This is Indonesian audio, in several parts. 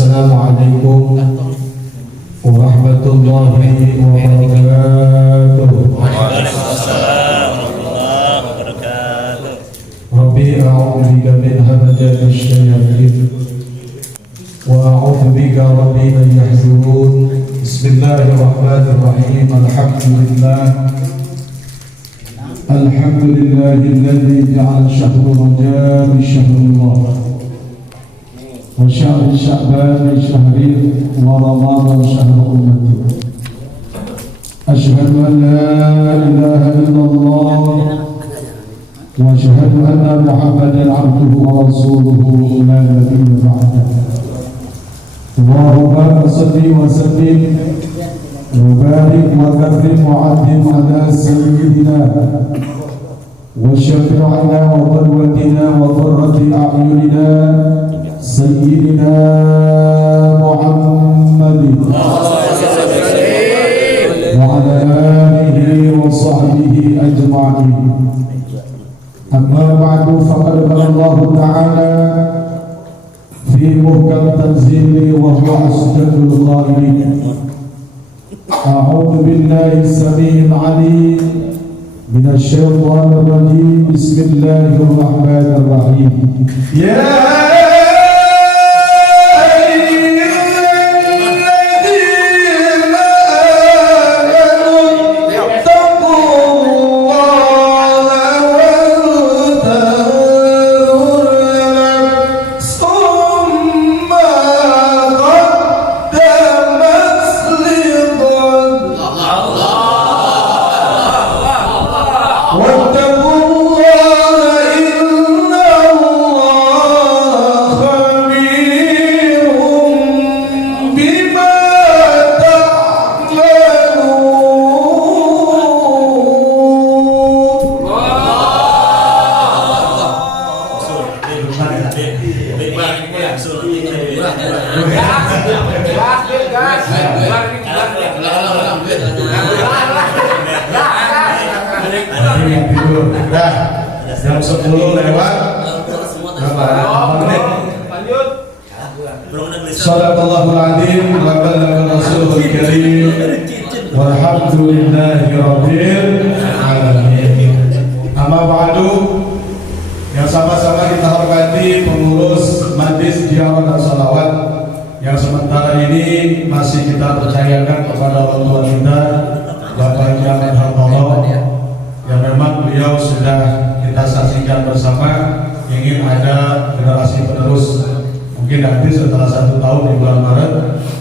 Assalamualaikum warahmatullahi wabarakatuh. Waalaikumsalam warahmatullahi wabarakatuh. Rabbi a'udzu bika min hamazati syayatin wa a'udzu bika rabbi an yahzurun. Bismillahirrahmanirrahim. Alhamdulillahilladzi ja'ala syahra Rajab syahrullah wa syahr Sya'ban syahri wa Ramadan syahr ummati. Asyhadu an la ilaha illallah wa asyhadu anna Muhammadan abduhu wa rasuluhu la nabiyya ba'dahu. Allahumma shalli wa sallim wa barik wa karrim wa 'azzim ala sayyidina wa syafi'ina wa qudwatina wa qurrati a'yunina Sayyidina Muhammadin wa ala alihi wa sahbihi ajma'in. Amma ba'du, faqad qala Allah ta'ala fi muhkam tanzili wa huwa asdaqul qailin. A'udzu billahi as-sami'il 'alim minasy syaithanir rajim. Bismillahirrahmanirrahim. Ya jam 10 lewat berapa menit? Shadaqallahul adzim wa ballaghal rasulul karim walhamdulillahi rabbil alamin. Amma ba'du, yang sama-sama kita hormati pengurus Majlis Ziarah dan Shalawat yang sementara ini masih kita percayakan kepada orang tua kita Bapak Jamin Hartono, yang memang beliau sudah kita saksikan bersama ingin ada generasi penerus. Mungkin nanti setelah 1 tahun di bulan Maret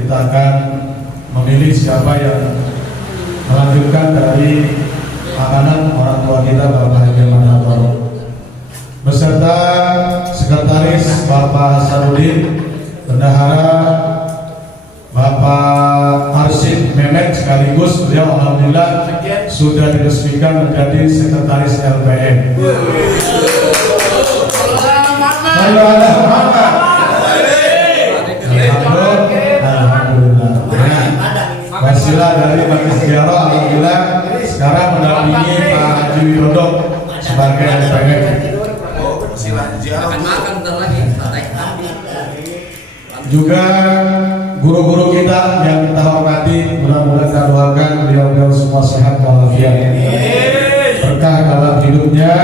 kita akan memilih siapa yang melanjutkan dari amanat orang tua kita Bapak Jamin Hartono beserta sekretaris Bapak Sarudin, bendahara Bapak Arsyid Mehmet, sekaligus beliau alhamdulillah sudah diresmikan menjadi sekretaris LPM. Alhamdulillah. Wasilah dari Majlis Ziarah alhamdulillah sekarang mendampingi Pak Haji Widodo sebagai LPM. Juga guru-guru kita yang kita hormati, mudah-mudahan kita doakan beliau-beliau semua sehat walafiat, berkah dalam hidupnya,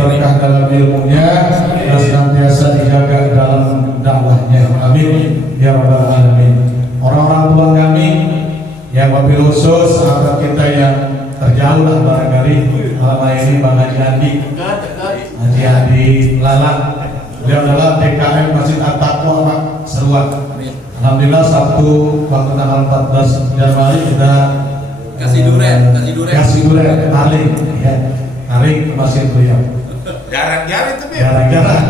berkah dalam ilmunya, dan senantiasa dijaga dalam dakwahnya. Amin ya rabbal alamin. Orang-orang tua kami yang wabil khusus sahabat kita yang terjauh lah barangkali selama ini, Bang Haji Andi, Haji Andi Lala, beliau adalah DKM Masjid At-Taqwa Pak Seruak. Alhamdulillah Sabtu waktu tanggal 14 Januari kita kasih duren tarik ke masjid beliau. Jarang-jarang itu Jarang-jarang.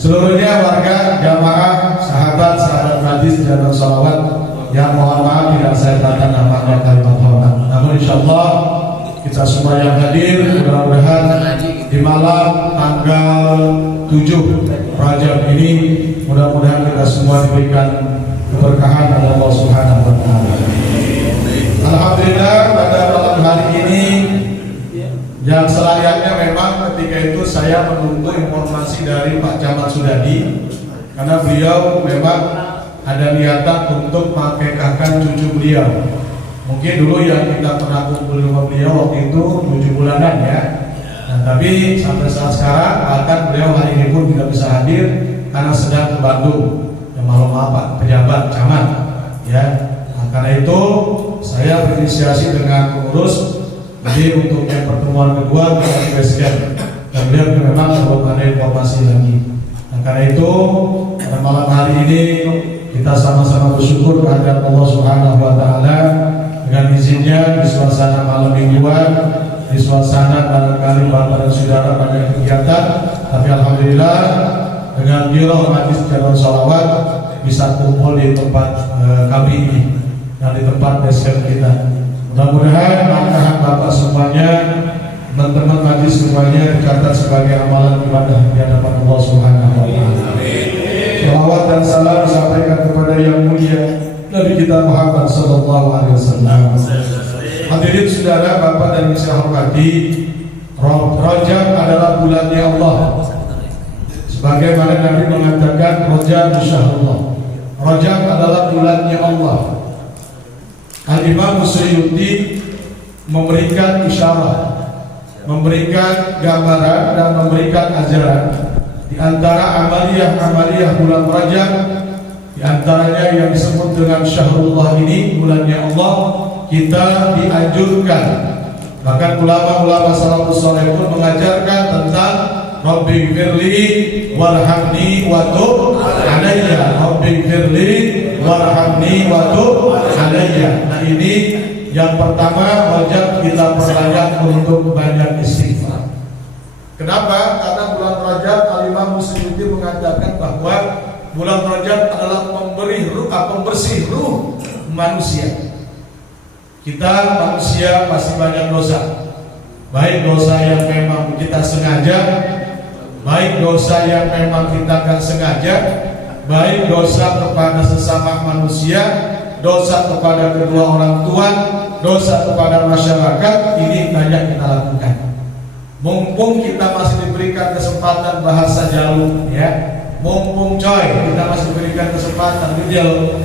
Seluruhnya warga, jamaah, sahabat Majlis dan Shalawat yang mohon maaf tidak saya katakan nama kalimat hormat. Namun insyaallah kita semua yang hadir mudah-mudahan di malam tanggal 7 Rajab ini mudah-mudahan kita semua diberikan keberkahan oleh Allah Subhanahu wa taala. Alhamdulillah pada malam hari ini yang selayaknya memang ketika itu saya menunggu informasi dari Pak Camat Sudadi karena beliau memang ada niatan untuk mengakekahkan cucu beliau. Mungkin dulu yang kita pernah kumpul sama beliau waktu itu 7 bulanan ya. Nah, tapi sampai saat sekarang bahkan beliau hari ini pun tidak bisa hadir karena sedang ke Bandung, yang malam apa pejabat camat ya. Nah, karena itu saya berinisiasi dengan pengurus. Jadi untuk yang pertemuan kedua kita di base camp, dan beliau memang belum ada informasi lagi. Nah, karena itu pada malam hari ini kita sama-sama bersyukur kepada Allah Subhanahu Wa Taala dengan izinnya di suasana malam mingguan, di suasana barangkali bapak dan saudara banyak kegiatan, tapi alhamdulillah dengan biro majlis jalur salawat bisa kumpul di tempat kami ini dan di tempat base camp kita. Mudah-mudahan langkah bapak semuanya, teman-teman majlis semuanya dicatat sebagai amalan ibadah di hadapan Allah Subhanahu Wa Taala. Salawat dan salam disampaikan kepada yang mulia Nabi kita Muhammad Sallallahu Alaihi Wasallam. Hadirin saudara, bapak dan ibu saya hormati, Rajab adalah bulannya Allah. Sebagaimana Nabi mengatakan, Rajab syahrullah. Rajab adalah bulannya Allah. Al-Imam Suyuti memberikan isyarat, memberikan gambaran dan memberikan ajaran di antara amaliyah bulan Rajab, di antaranya yang disebut dengan syahrullah ini, bulannya Allah, kita dianjurkan. Bahkan ulama-ulama salafus saleh pun mengajarkan tentang Rabbi firli warhamni wa tub alayya. Rabbi firli warhamni wa tub alayya. Nah, ini yang pertama wajib kita perbanyak untuk banyak istighfar. Kenapa? Karena bulan Rajab Al-Imam Suyuti mengatakan bahwa bulan Rajab adalah pembersih ruh manusia. Kita manusia masih banyak dosa, baik dosa yang memang kita sengaja, baik dosa yang memang kita gak sengaja, baik dosa kepada sesama manusia, dosa kepada kedua orang tua, dosa kepada masyarakat. Ini banyak kita lakukan. Mumpung kita masih diberikan kesempatan bahasa jalur ya, mumpung coy kita masih diberikan kesempatan gitu.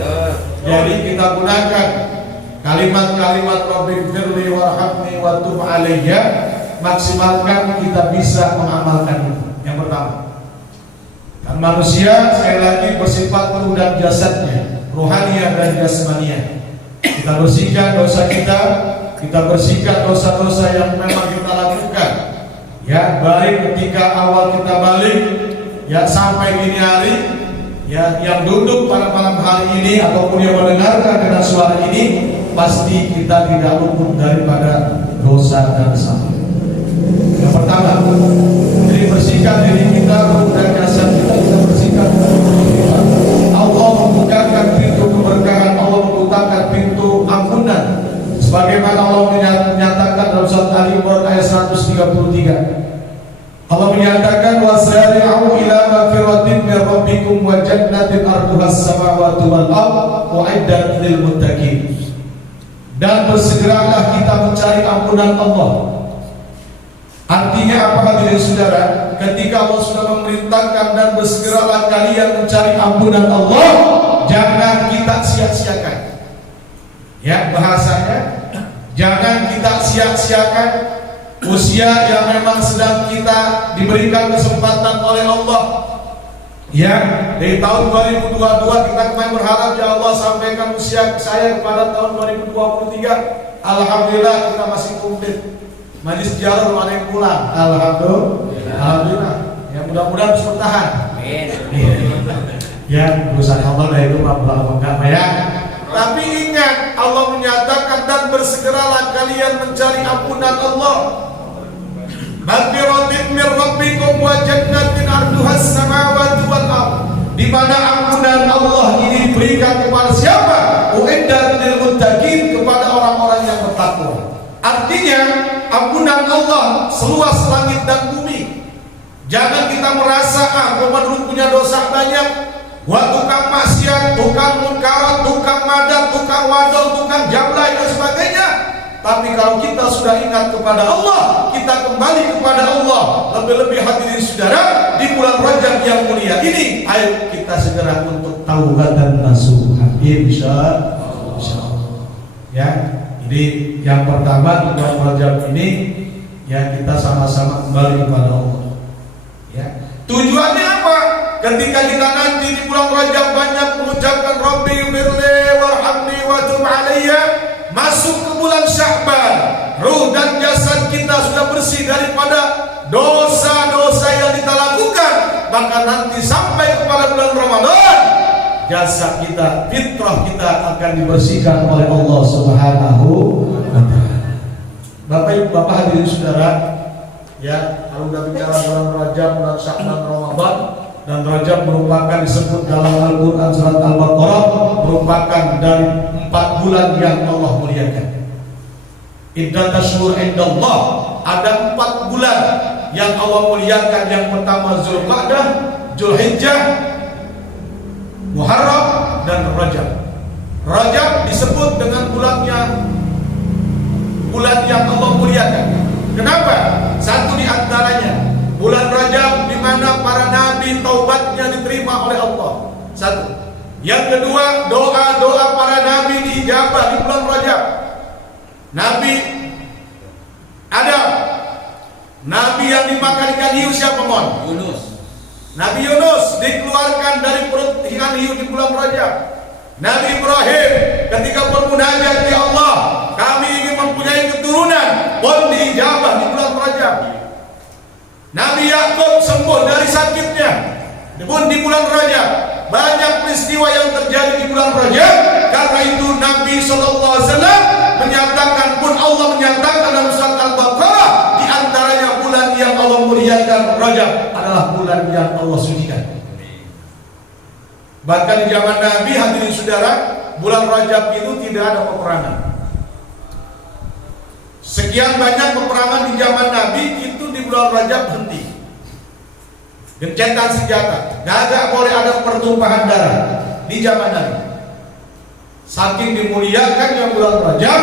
Jadi kita gunakan kalimat-kalimat Rabbi firli warhamni wa tub alayya, maksimalkan kita bisa mengamalkan itu. Yang pertama, kan manusia sekali lagi bersifat ruh dan jasadnya, rohaniah dan jasmaniah. Kita bersihkan dosa kita bersihkan dosa-dosa yang memang kita lakukan. Ya, baik ketika awal kita balik, ya sampai dini hari, ya yang duduk pada malam hari ini ataupun yang mendengarkan dengan suara ini, pasti kita tidak luput daripada dosa dan salah. Yang pertama, jadi bersihkan diri kita, ruh dan jasad kita bersihkan. Allah membukakan pintu keberkahan, Allah membukakan pintu ampunan. Sebagaimana Allah menyatakan dalam surat Ali Imran ayat 133. Allah menyatakan wasari'u ila magfiratin min rabbikum wa jannatin arduha as-samawati wal ardh u'iddat lil muttaqin. Dan bersegeralah kita mencari ampunan Allah. Artinya apa hadirin saudara? Ketika Allah sudah memerintahkan dan bersegeralah kalian mencari ampunan Allah, jangan kita sia-siakan. Ya, bahasanya jangan kita sia-siakan usia yang memang sedang kita diberikan kesempatan oleh Allah. Ya, dari tahun 2022 kita kemarin berharap ya Allah sampaikan usia saya kepada tahun 2023. Alhamdulillah kita masih komplit. Majlis jalur ada yang pulang. Alhamdulillah. Ya mudah-mudahan bisa bertahan. Amin. Ya, urusan Allah dari itu Pak pulang enggak ya. Tapi ingat, Allah menyatakan dan bersegeralah kalian mencari ampunan Allah. Magfiratin min rabbikum wa jannatin arduha as-samawati wal ardh. Di mana ampunan Allah ini diberikan kepada siapa? Uiddat lil muttaqin, kepada orang-orang yang bertakwa. Artinya, ampunan Allah seluas langit dan bumi. Jangan kita merasa pemenuh punya dosa banyak. Wah, tukang maksiat, tukang munkarat, tukang madat, tukang wadol, tukang jablay dan sebagainya. Tapi kalau kita sudah ingat kepada Allah, kita kembali kepada Allah, lebih-lebih hadirin saudara, di bulan Rajab yang mulia ini, ayo kita segera untuk taubat dan nasuha, insyaallah. Ya, jadi yang pertama di bulan Rajab ini, ya kita sama-sama kembali kepada Allah. Ya, tujuannya apa? Ketika kita nanti di bulan Rajab banyak mengucapkan Rabbi firli warhamni wa tub alayya, masuk ke bulan Sya'ban, ruh dan jasad kita sudah bersih daripada dosa-dosa yang kita lakukan, maka nanti sampai kepada bulan Ramadan, jasad kita, fitrah kita akan dibersihkan oleh Allah Subhanahu wa ta'ala. Bapak Ibu, Bapak hadirin saudara, ya, kalau udah bicara bulan Rajab, bulan Sya'ban, Ramadan, dan Rajab merupakan disebut dalam Al-Quran surat Al-Baqarah merupakan dari 4 bulan yang Allah muliakan. Iddat asyhur indallah, ada 4 bulan yang Allah muliakan. Yang pertama Zulqa'dah, Zulhijjah, Muharram, dan Rajab. Rajab disebut dengan bulan yang Allah muliakan. Kenapa? Satu di antaranya bulan Rajab di mana para nabi taubatnya diterima oleh Allah. Satu. Yang kedua, doa-doa para nabi diijabah di bulan Rajab. Nabi Adam, nabi yang dimakan ikan hiu siapa mon? Yunus. Nabi Yunus dikeluarkan dari perut ikan hiu di bulan Rajab. Nabi Ibrahim ketika bermunajat di Allah, kami ingin mempunyai keturunan, pun diijabah di bulan Rajab. Nabi Yakub sembuh dari sakitnya pun di bulan Rajab. Banyak peristiwa yang terjadi di bulan Rajab. Karena itu Nabi SAW menyatakan, pun Allah menyatakan dalam surat Al-Baqarah, di antaranya bulan yang Allah muliakan Rajab adalah bulan yang Allah sucikan. Bahkan di zaman Nabi, hadirin saudara, bulan Rajab itu tidak ada peperangan. Sekian banyak peperangan di zaman Nabi, itu di bulan Rajab henti. Gencetan senjata, gak boleh ada pertumpahan darah di zaman Nabi. Saking dimuliakannya bulan Rajab,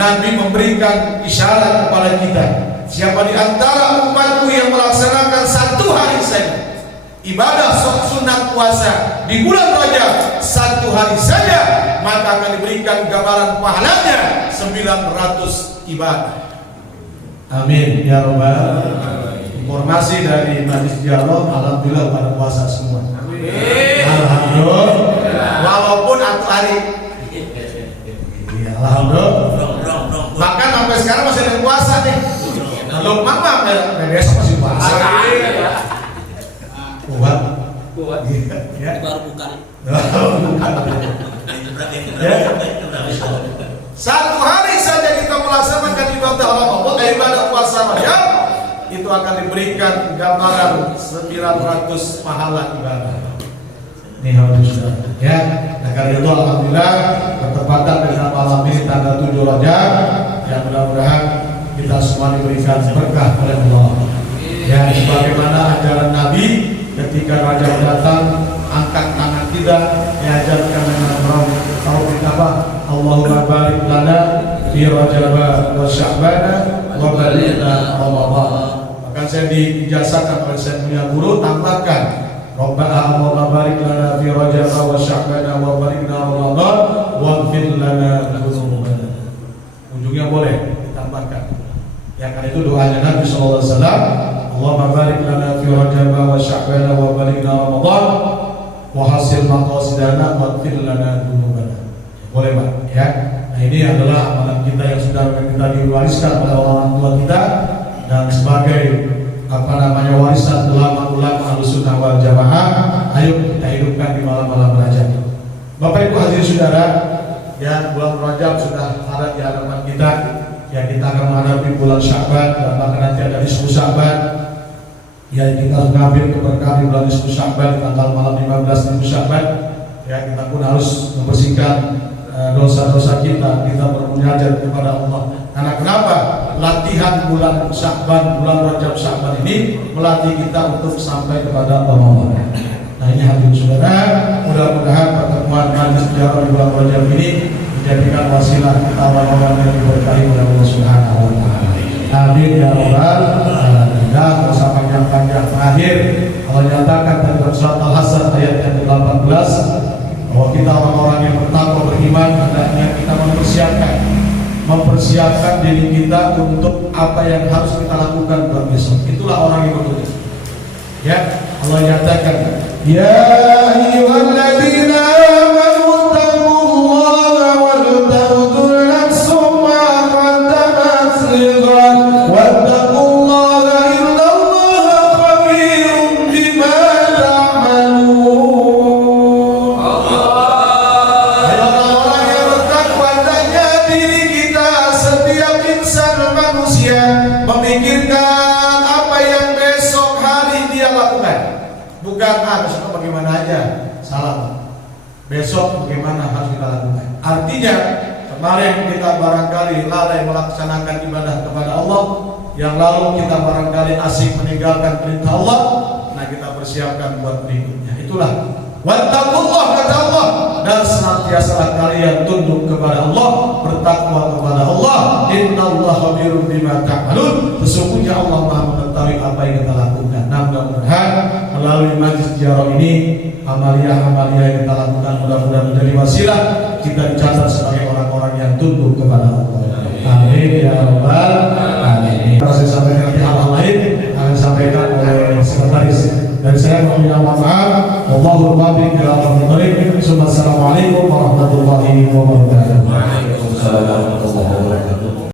Nabi memberikan isyarat kepada kita, siapa di antara umatku yang melaksanakan 1 hari saja ibadah sunat puasa di bulan Rajab 1 hari saja, maka akan diberikan gambaran pahalanya 900 ibadah. Amin ya rabbal alamin. Informasi dari Majlis Dialog, alhamdulillah pada puasa semua. Amin. Alhamdulillah. Walaupun atau hari. Iya, alhamdulillah. Bahkan sampai sekarang masih ada puasa nih. Kalau mama besok masih puasa. Kuat. Ya. Baru buka. Ya. 1 hari saja kita melaksanakan ibadah Allah, ibadah puasa Rajab, itu akan diberikan gambaran 900 pahala ibadah. Ini harus ya. Nah, karena itu alhamdulillah bertepatan dengan malam ini tanggal 7 Rajab, yang mudah-mudahan kita semua diberikan berkah oleh Allah. Ya, sebagaimana ajaran Nabi ketika Rajab datang, angkat tangan kita, diajarkan dengan tauhid apa? Allahumma barik lana fi Rajab wa Sya'ban wa balighna Ramadan. Maka saya diijazahkan oleh saya punya guru, tambahkan Rabbana Allahumma barik lana fi Rajab wa Sya'ban wa balighna Ramadan waghfir lana dzunubana. Ujungnya boleh ditambahkan. Ya, karena itu doanya Nabi sallallahu alaihi wasallam, Allahumma barik lana fi Rajab wa Sya'ban wa balighna Ramadan wa hasil maqasidana waghfir lana dzunubana. Boleh Pak, ya. Nah, ini adalah amalan kita yang sudah kita diwariskan oleh orang tua kita, dan sebagai warisan ulama-ulama Ahlussunnah wal Jamaah, ayo kita hidupkan di malam-malam Rajab. Bapak Ibu hadirin saudara, ya, bulan Rajab sudah ada di hadapan kita. Ya, kita akan menghadapi bulan Sya'ban, dan bahkan nanti ada nisfu Sya'ban. Ya, kita mengambil keberkahan di bulan nisfu Sya'ban, tanggal malam 15 nisfu Sya'ban. Ya, kita pun harus membersihkan dosa-dosa kita bermunajat kepada Allah. Karena kenapa? Latihan bulan Sya'ban, bulan Rajab Sya'ban ini melatih kita untuk sampai kepada Ramadan. Nah, ini hadirin saudara, mudah-mudahan pertemuan Majlis Dialog di bulan Rajab ini jadikan wasilah kita orang-orang yang diberkahi oleh Allah Subhanahu wa taala. Amin ya rabbal alamin. Enggak usah panjang-panjang. Terakhir Allah nyatakan dalam surat Al-Hasan ayat yang ke-18 bahwa kita orang-orang yang bertakwa beriman hendaknya kita mempersiapkan diri kita untuk apa yang harus kita lakukan buat besok. Itulah orang yang betul. Ya, Allah nyatakan, ya ayyuhalladzina amanu taqullaha wal tanzur nafsum ma qaddamat lighad wattaqullaha innallaha khabirum bima ta'malun. Orang yang bertakwa hendaknya diri kita, setiap insan manusia memikirkan apa yang besok hari dia lakukan. Bukan besok bagaimana aja, salah. Besok bagaimana harus kita lakukan. Artinya kemarin kita barangkali lalai melaksanakan ibadah kepada Allah, yang lalu kita barangkali asik meninggalkan perintah Allah. Nah, kita persiapkan buat berikutnya. Itulah wattaqullah, kata Allah, dan senantiasa kalian tunduk kepada Allah, bertakwa kepada Allah. Innallaha khabirum bima ta'malun. Sesungguhnya Allah Maha mengetahui apa yang kita lakukan. Nah, mudah-mudahan melalui majlis ziarah ini, amalia-amalia yang kita lakukan mudah-mudahan menjadi wasilah kita dicatat sebagai orang-orang yang tunduk kepada Allah. Amin ya rabbal alamin. Kalau saya sampaikan di hal lain akan sampaikan oleh sekretaris. Dan saya meminta maaf. Wallahul muwaffiq ila aqwamit thoriq. Assalamualaikum warahmatullahi wabarakatuh. Waalaikumsalam warahmatullahi wabarakatuh.